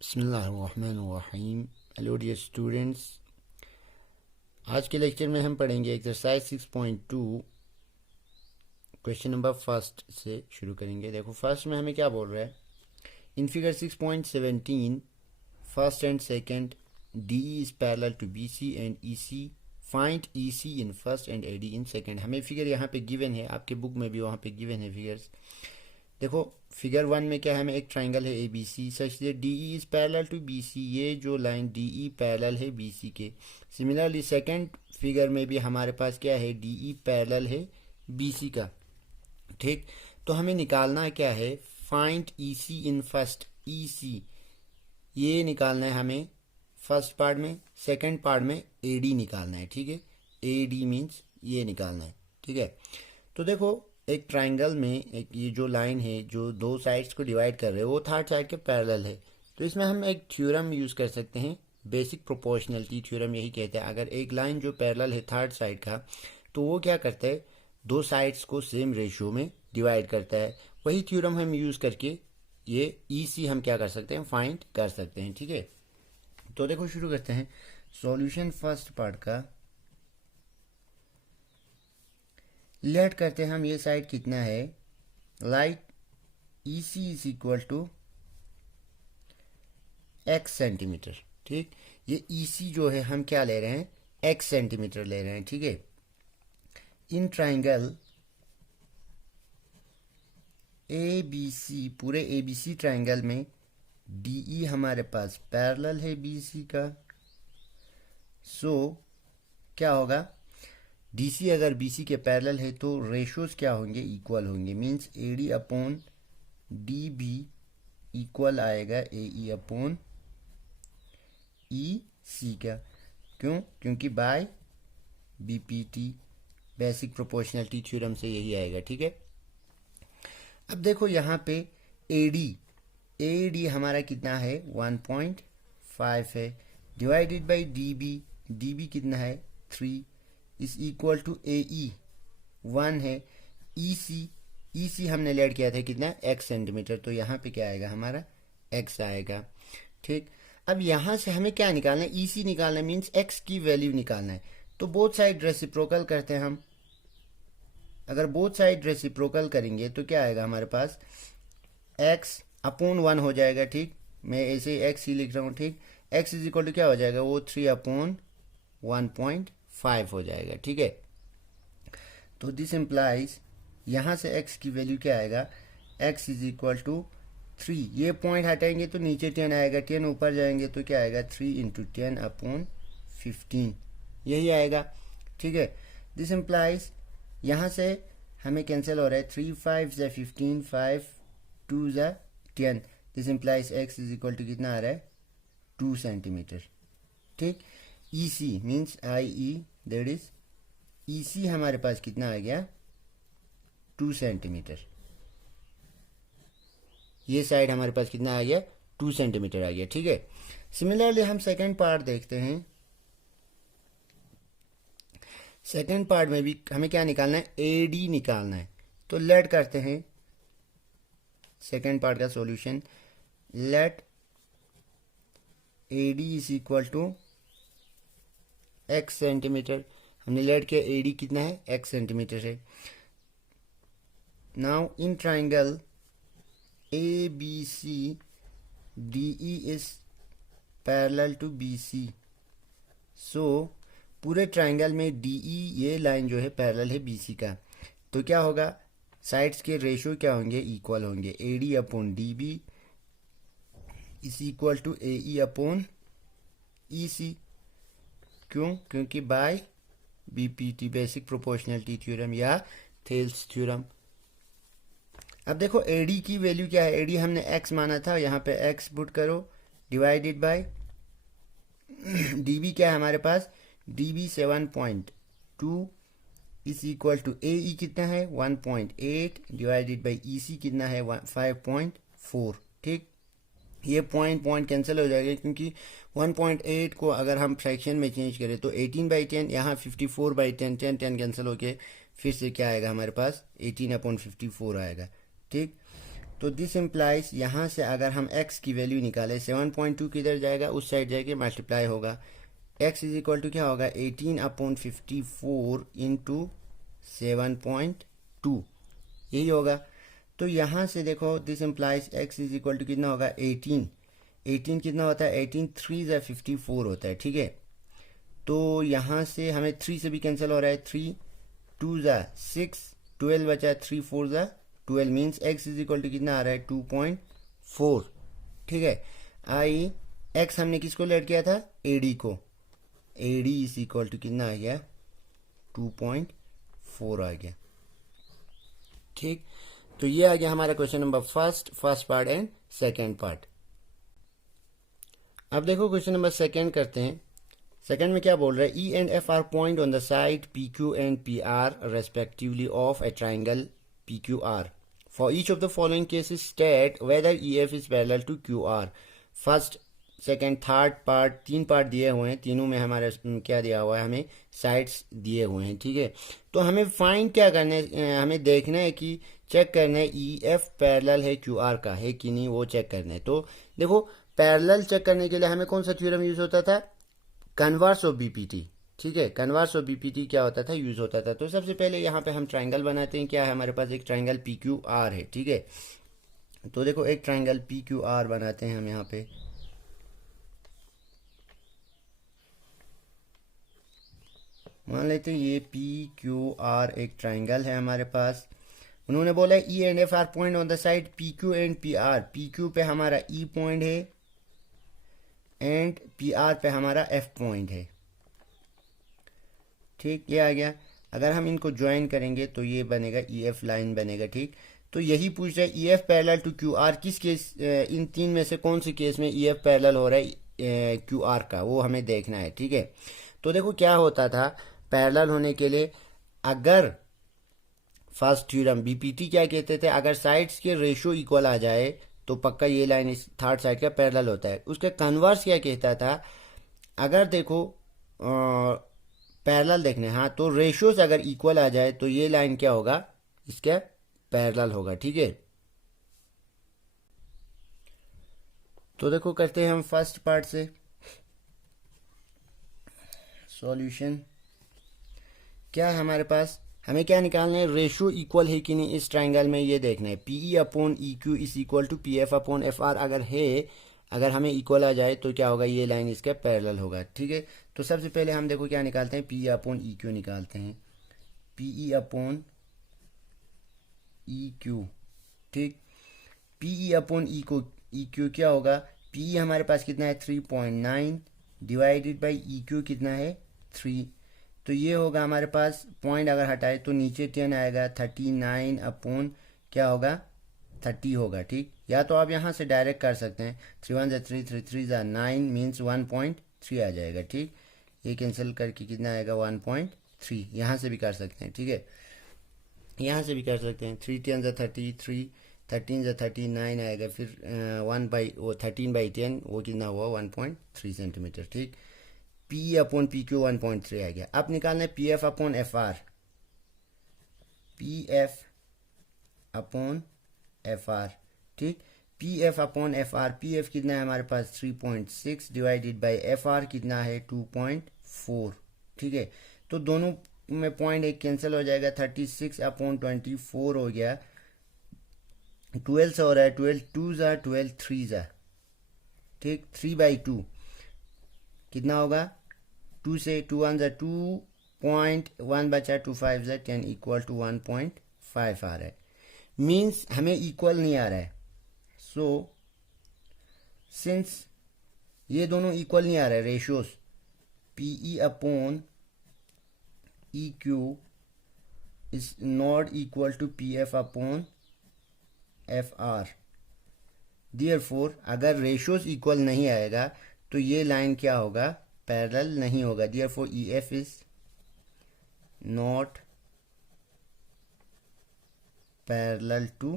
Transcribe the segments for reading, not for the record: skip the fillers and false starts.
बिस्मिल्लाहिर्रहमानिर्रहीम। Hello dear students, आज के लेक्चर में हम पढ़ेंगे एक्सरसाइज 6.2 क्वेश्चन नंबर फर्स्ट से शुरू करेंगे। देखो फर्स्ट में हमें क्या बोल रहा है। In figure 6.17 first and second D is parallel to B C and E C, find E C in first and A D in second. हमें फिगर यहाँ पे गिवन है, आपके बुक में भी वहाँ पे गिवन है फिगर्स। देखो फिगर 1 में क्या है, हमें एक ट्राइंगल है A B C such that D E is parallel to B C. ये जो लाइन डी ई पैरेलल है बी सी के। सिमिलरली सेकंड फिगर में भी हमारे पास क्या है, डी ई पैरेलल है बी सी का। ठीक, तो हमें निकालना क्या है, find E C in first ई सी, ये निकालना है हमें फर्स्ट पार्ट में। सेकंड पार्ट में ए डी निकालना है। ठीक है, ए डी मीन्स ये निकालना है। ठीक है, तो देखो एक ट्राइंगल में एक ये जो लाइन है जो दो साइड्स को डिवाइड कर रहे हैं वो थर्ड साइड के पैरेलल है। तो इसमें हम एक थ्योरम यूज़ कर सकते हैं, बेसिक प्रोपोर्शनलिटी थ्योरम यही कहते हैं। अगर एक लाइन जो पैरेलल है थर्ड साइड का, तो वो क्या करता है, दो साइड्स को सेम रेशियो में डिवाइड करता है। वही थ्योरम हम यूज़ करके ये ई सी हम क्या कर सकते हैं, फाइंड कर सकते हैं। ठीक है, तो देखो शुरू करते हैं सॉल्यूशन फर्स्ट पार्ट का। लेट करते हैं हम, ये साइड कितना है, like E C is equal to x centimeter. ठीक, ये ई सी जो है हम क्या ले रहे हैं, एक्स सेंटीमीटर ले रहे हैं। ठीक है, इन ट्राइंगल ए बी सी, पूरे ए बी सी ट्राइंगल में डी ई हमारे पास पैरेलल है बी सी का। सो क्या होगा, डी सी अगर बी सी के पैरेलल है तो रेशोज क्या होंगे, इक्वल होंगे। Means A D upon D B equal आएगा A E upon E C का। क्यों, क्योंकि by B P T, basic proportionality theorem से यही आएगा। ठीक है, अब देखो यहाँ पे ए डी हमारा कितना है, 1.5 है, डिवाइडेड बाई डी बी कितना है, 3 इज इक्वल टू ए ई 1 है। ई सी हमने लेट किया था कितना, x सेंटीमीटर, तो यहाँ पे क्या आएगा हमारा, x आएगा। ठीक, अब यहाँ से हमें क्या निकालना है, ई सी निकालना है, मीन्स x की वैल्यू निकालना है। तो बोथ साइड रेसिप्रोकल करते हैं हम। अगर बोथ साइड रेसिप्रोकल करेंगे तो क्या आएगा हमारे पास, x अपॉन 1 हो जाएगा। ठीक, मैं ऐसे x ही लिख रहा हूँ। ठीक, x इज इक्वल टू क्या हो जाएगा, वो 3 अपॉन 1.5 हो जाएगा। ठीक है, तो दिस इम्प्लाइज यहाँ से x की वैल्यू क्या आएगा, x इज इक्वल टू 3, ये पॉइंट हटाएंगे तो नीचे 10 आएगा, 10 ऊपर जाएंगे तो क्या आएगा, 3 इंटू 10 अपॉन 15, यही आएगा। ठीक है, दिस इम्प्लाइज यहाँ से हमें कैंसिल हो रहा है, 3 5 ज़ा 15, 5 2 ज़ा 10। This implies x is equal to कितना आ रहा है, 2 सेंटीमीटर। ठीक, E C means I E, that is E C हमारे पास कितना आ गया, 2 सेंटीमीटर। ये साइड हमारे पास कितना आ गया, 2 सेंटीमीटर आ गया। ठीक है, सिमिलरली हम सेकंड पार्ट देखते हैं। सेकंड पार्ट में भी हमें क्या निकालना है, ए डी निकालना है। तो लेट करते हैं सेकंड पार्ट का solution. Let A D is equal to x centimeter, हमने लेट किया ए डी कितना है, x सेंटीमीटर है। Now in triangle A B C D E is parallel to B C. So पूरे triangle में D E, ये line जो है पैरेलल है बी सी का। तो क्या होगा, साइड्स के रेशियो क्या होंगे, इक्वल होंगे। A D upon D B is equal to A E upon E C. क्यों, क्योंकि by BPT, basic proportionality theorem या थेल्स थ्योरम। अब देखो एडी की वैल्यू क्या है, एडी हमने x माना था, यहाँ पे x पुट करो, डिवाइडेड बाय डीबी क्या है हमारे पास, dB 7.2 is equal to A ई कितना है, 1.8 डिवाइडेड बाई ई सी कितना है, 5.4। ठीक, ये पॉइंट कैंसिल हो जाएगा, क्योंकि 1.8 को अगर हम फ्रैक्शन में चेंज करें तो 18/10, यहाँ 54/10, 10 कैंसिल होके फिर से क्या आएगा हमारे पास, 18/54 आएगा। ठीक, तो दिस इम्प्लाइज यहाँ से अगर हम x की वैल्यू निकालें 7.2 किधर जाएगा, उस साइड जाएगा, मल्टीप्लाई होगा, x इज इक्वल टू क्या होगा 18/54 इंटू 7.2, यही होगा। तो यहाँ से देखो this implies x is equal to कितना होगा 18 कितना होता है 18 3 ज़ा 54 होता है, ठीक है। तो यहाँ से हमें 3 से भी कैंसिल हो रहा है, 3 2 ज़ा 6 12 बचा, 3 4 ज़ा 12 means x is equal to कितना आ रहा है 2.4, ठीक है। आई x हमने किसको लेट किया था AD को, AD इज इक्वल टू कितना आ गया 2.4 आ गया, ठीक। तो ये आ गया हमारा question number first part and second part. अब देखो क्वेश्चन नंबर सेकेंड करते हैं। सेकेंड में क्या बोल रहा है, E and F are point on the side PQ and PR respectively of a triangle PQR. For each of the following cases state whether EF is parallel to QR. First second third part, 3 part दिए हुए हैं, तीनों में हमारा क्या दिया हुआ है, हमें साइड्स दिए हुए हैं, ठीक है। तो हमें फाइंड क्या करना है, हमें देखना है कि चेक करना है EF पैरेलल है QR का है कि नहीं, वो चेक करना है। तो देखो पैरेलल चेक करने के लिए हमें कौन सा थ्योरम यूज होता था, कन्वर्स ऑफ बीपीटी, ठीक है। कन्वर्स ऑफ बीपीटी क्या होता था, यूज होता था। तो सबसे पहले यहाँ पे हम ट्राइंगल बनाते हैं, क्या है हमारे पास एक ट्राइंगल PQR है, ठीक है। तो देखो एक ट्राइंगल PQR बनाते हैं हम यहाँ पे, मान लेते हैं ये PQR एक ट्राइंगल है हमारे पास। उन्होंने बोला E and F are point on the side PQ and PR, PQ पे हमारा E पॉइंट है एंड PR पे हमारा F पॉइंट है, ठीक, ये आ गया। अगर हम इनको ज्वाइन करेंगे तो ये बनेगा EF लाइन बनेगा, ठीक। तो यही पूछ रहा है EF पैरेलल टू QR, किस केस, इन तीन में से कौन से केस में EF पैरेलल हो रहा है QR का, वो हमें देखना है, ठीक है। तो देखो क्या होता था पैरेलल होने के लिए, अगर फर्स्ट थ्योरम बीपीटी क्या कहते थे, अगर साइड्स के रेशियो इक्वल आ जाए तो पक्का ये लाइन इस थर्ड साइड का पैरेलल होता है। उसका कन्वर्स क्या कहता था, अगर देखो पैरेलल देखने, हाँ, तो रेशियोज अगर इक्वल आ जाए तो ये लाइन क्या होगा, इसका पैरेलल होगा, ठीक है। तो देखो करते हैं हम फर्स्ट पार्ट से सॉल्यूशन। क्या है हमारे पास, हमें क्या निकालना है, रेशियो इक्वल है कि नहीं इस ट्राइंगल में, ये देखना है। PE upon EQ is equal to PF upon FR अगर है, अगर हमें इक्वल आ जाए तो क्या होगा, ये लाइन इसका पैरेलल होगा, ठीक है। तो सबसे पहले हम देखो क्या निकालते हैं, PE अपॉन EQ निकालते हैं, PE अपॉन EQ, ठीक। PE अपॉन EQ क्या होगा, PE हमारे पास कितना है 3.9 डिवाइडेड बाई EQ कितना है 3, तो ये होगा हमारे पास, पॉइंट अगर हटाए तो नीचे 10 आएगा, 39 अपॉन क्या होगा 30 होगा, ठीक। या तो आप यहाँ से डायरेक्ट कर सकते हैं, 3 1 ज़ा 3 3 3 ज़ा 9 मीन्स 1.3 आ जाएगा, ठीक। ये कैंसिल करके कितना आएगा 1.3, यहाँ से भी कर सकते हैं, ठीक है, यहाँ से भी कर सकते हैं। 3 10 ज़ा 33, 13 ज़ा 39 आएगा, फिर 13/10 वो कितना हुआ 1.3 सेंटीमीटर, ठीक। PE अपॉन PQ 1.3 आ गया। अब निकालना है PF upon FR, PF upon FR, ठीक। PF अपॉन FR, PF कितना है हमारे पास 3.6 डिवाइडेड बाई FR कितना है 2.4, ठीक है। तो दोनों में पॉइंट एक कैंसिल हो जाएगा, 36 अपॉन 24 हो गया, 12 से हो रहा है 12 2 ज़ा 12 3 ज़ा, ठीक, 3/2 कितना होगा, 2 से 2 1 ज़ा 2.1 बचा, 2 5 ज़ा 10 इक्वल टू 1.5 आ रहा है, मीन्स हमें इक्वल नहीं आ रहा है। सो सिंस ये दोनों इक्वल नहीं आ रहा है ratios, PE upon EQ is not equal to PF upon FR, therefore अगर रेशियोज इक्वल नहीं आएगा तो ये लाइन क्या होगा, पैरेलल नहीं होगा, therefore EF is not parallel to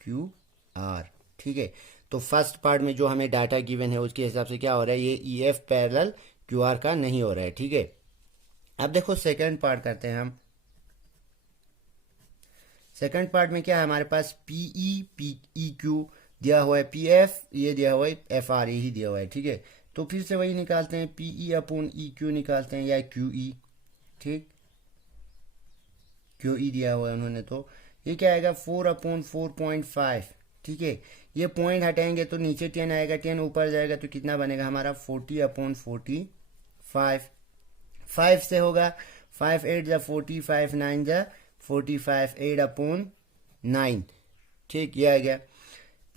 QR, ठीक है। तो फर्स्ट पार्ट में जो हमें डाटा गिवन है उसके हिसाब से क्या हो रहा है, ये EF पैरेलल QR का नहीं हो रहा है, ठीक है। अब देखो सेकंड पार्ट करते हैं हम। सेकंड पार्ट में क्या है हमारे पास, पीई पीई क्यू दिया हुआ है, पीएफ ये दिया हुआ है, एफआर यही दिया हुआ है, ठीक है। तो फिर से वही निकालते हैं, पीई अपॉन ई क्यू निकालते हैं, या क्यूई, ठीक, क्यूई दिया हुआ है उन्होंने, तो ये क्या आएगा 4/4.5, ठीक है। ये पॉइंट हटाएंगे तो नीचे 10 आएगा, 10 ऊपर जाएगा तो कितना बनेगा हमारा 40/45, 5 से होगा, 5 8 जा 40, 5 9 जा 45, 8/9, ठीक, ये आ गया।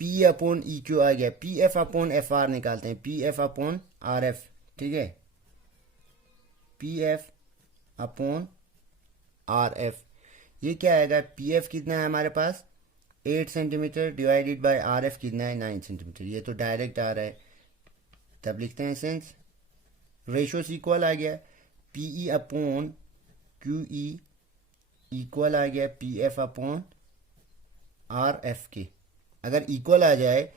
पी अपॉन ई क्यू आ गया, P F upon F R निकालते हैं, P F upon R F, ठीक है, P F upon R F, ये क्या आएगा, पी एफ कितना है हमारे पास 8 centimetre divided by R F कितना है 9 सेंटीमीटर, ये तो डायरेक्ट आ रहा है, तब लिखते हैं सेंस रेशोस इक्वल आ गया, पीई अपॉन क्यूई इक्वल आ गया P F upon R F के। अगर इक्वल आ जाए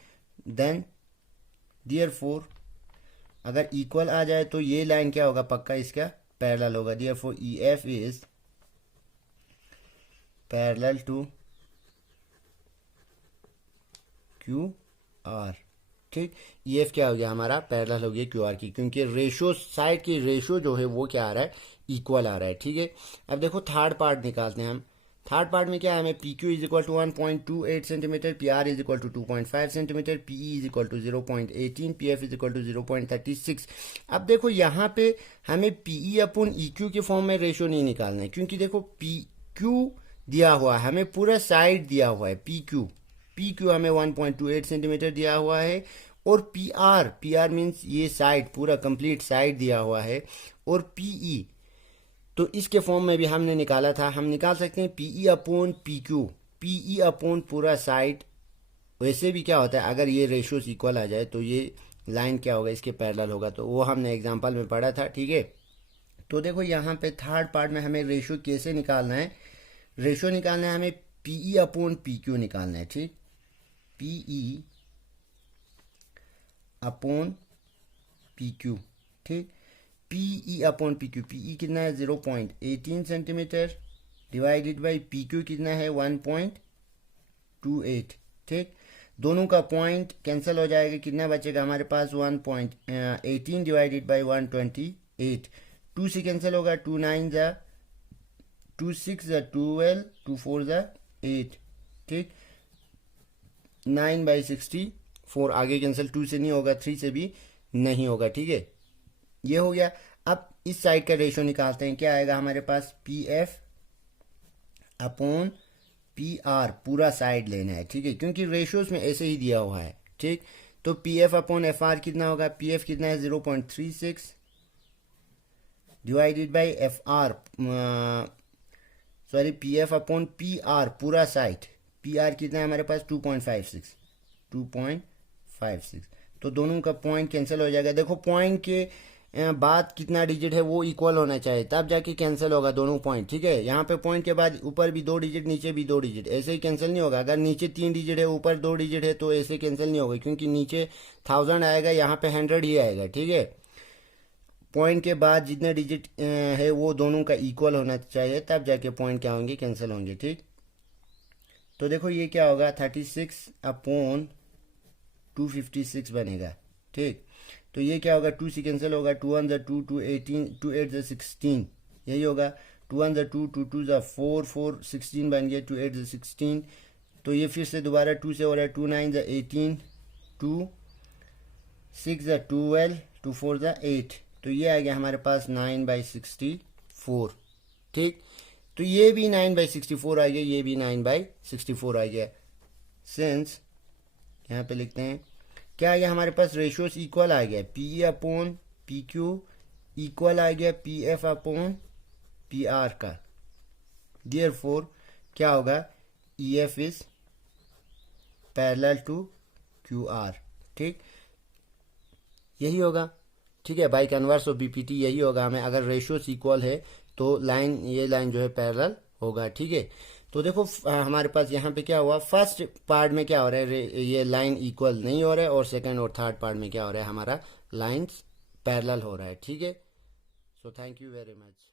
देन देयरफॉर, अगर इक्वल आ जाए तो ये लाइन क्या होगा, पक्का इसका पैरेलल होगा, therefore E F is parallel to Q R, ठीक। ई एफ क्या हो गया हमारा, पैरेलल हो गया क्यू आर की, क्योंकि रेशो साइड की रेशो जो है वो क्या आ रहा है, इक्वल आ रहा है, ठीक है। अब देखो थर्ड पार्ट निकालते हैं हम। थर्ड पार्ट में क्या है, हमें P Q is equal to 1.28 centimeter, P R is equal to 2.5 centimeter, P E is equal to 0.18, P F is equal to 0.36। अब देखो यहाँ पे हमें P E upon E Q के फॉर्म में रेशो नहीं निकालना है, क्योंकि देखो पी क्यू दिया हुआ है, हमें पूरा साइड दिया हुआ है, पी क्यू हमें 1.28 सेंटीमीटर दिया हुआ है, और पी आर मीन्स ये साइड पूरा कंप्लीट साइड दिया हुआ है, और पीई तो इसके फॉर्म में भी हमने निकाला था, हम निकाल सकते हैं PE upon P Q, PE upon पूरा साइड। वैसे भी क्या होता है, अगर ये रेशोस इक्वल आ जाए तो ये लाइन क्या होगा, इसके पैरेलल होगा, तो वो हमने एग्जांपल में पढ़ा था, ठीक है। तो देखो यहाँ पे थर्ड पार्ट में हमें रेशो कैसे निकालना है, रेशो निकालना है हमें पीई अपॉन पी क्यू निकालना है, ठीक, पीई अपॉन पी क्यू, ठीक, PE upon P Q, PE कितना है 0.18 centimeter divided by P Q कितना है 1.28, ठीक। दोनों का पॉइंट कैंसिल हो जाएगा, कितना बचेगा हमारे पास 1.18 डिवाइडेड बाई 128, 2 से कैंसिल होगा, 2 9 जा 2 6 जा 12, 2 4 जा 8, ठीक, 9/64, आगे कैंसिल 2 से नहीं होगा, 3 से भी नहीं होगा, ठीक है, ये हो गया। अब इस साइड का रेशो निकालते हैं, क्या आएगा हमारे पास, P F upon P R, पूरा साइड लेना है, ठीक है, क्योंकि रेशोस में ऐसे ही दिया हुआ है, ठीक। तो P F upon F R कितना होगा, पी एफ कितना है 0.36 divided by F R, sorry P F upon P R पूरा साइड, पी आर कितना है हमारे पास 2.56, तो दोनों का पॉइंट कैंसिल हो जाएगा। देखो पॉइंट के बाद कितना डिजिट है वो इक्वल होना चाहिए, तब जाके कैंसिल होगा दोनों पॉइंट, ठीक है। यहाँ पे पॉइंट के बाद ऊपर भी 2 डिजिट, नीचे भी 2 डिजिट, ऐसे ही कैंसिल नहीं होगा। अगर नीचे 3 डिजिट है ऊपर 2 डिजिट है तो ऐसे कैंसिल नहीं होगा, क्योंकि नीचे 1000 आएगा, यहाँ पे 100 ही आएगा, ठीक है। पॉइंट के बाद जितने डिजिट है वो दोनों का इक्वल होना चाहिए, तब जाके पॉइंट क्या होंगे, कैंसिल होंगे, ठीक। तो देखो ये क्या होगा 36/256 बनेगा, ठीक। तो ये क्या होगा, 2 से कैंसिल होगा, 2 1 2, 2 18, 2 8 16, यही होगा, 2 1 2, 2 2 4, 4 16 बन गया, 2 8 16। तो ये फिर से दोबारा 2 से हो रहा है, 2 9 18, 2 6 12, 2 4 8, तो ये आ गया हमारे पास 9/64, ठीक। तो ये भी 9/64 आ गया, ये भी 9/64 आ गया, सिंस यहाँ पे लिखते हैं क्या आ गया हमारे पास, रेशियोस इक्वल आ गया, P upon P Q equal आ गया P F upon P R का, देयरफॉर क्या होगा, E F is parallel to Q R, ठीक, यही होगा, ठीक है। बाई कन्वर्स ऑफ बीपीटी यही होगा हमें, अगर रेशियोस इक्वल है तो लाइन, ये लाइन जो है पैरेलल होगा, ठीक है। तो देखो हमारे पास यहाँ पे क्या हुआ, फर्स्ट पार्ट में क्या हो रहा है, ये लाइन इक्वल नहीं हो रहा है, और सेकंड और थर्ड पार्ट में क्या हो रहा है, हमारा लाइंस पैरेलल हो रहा है, ठीक है। So thank you very much.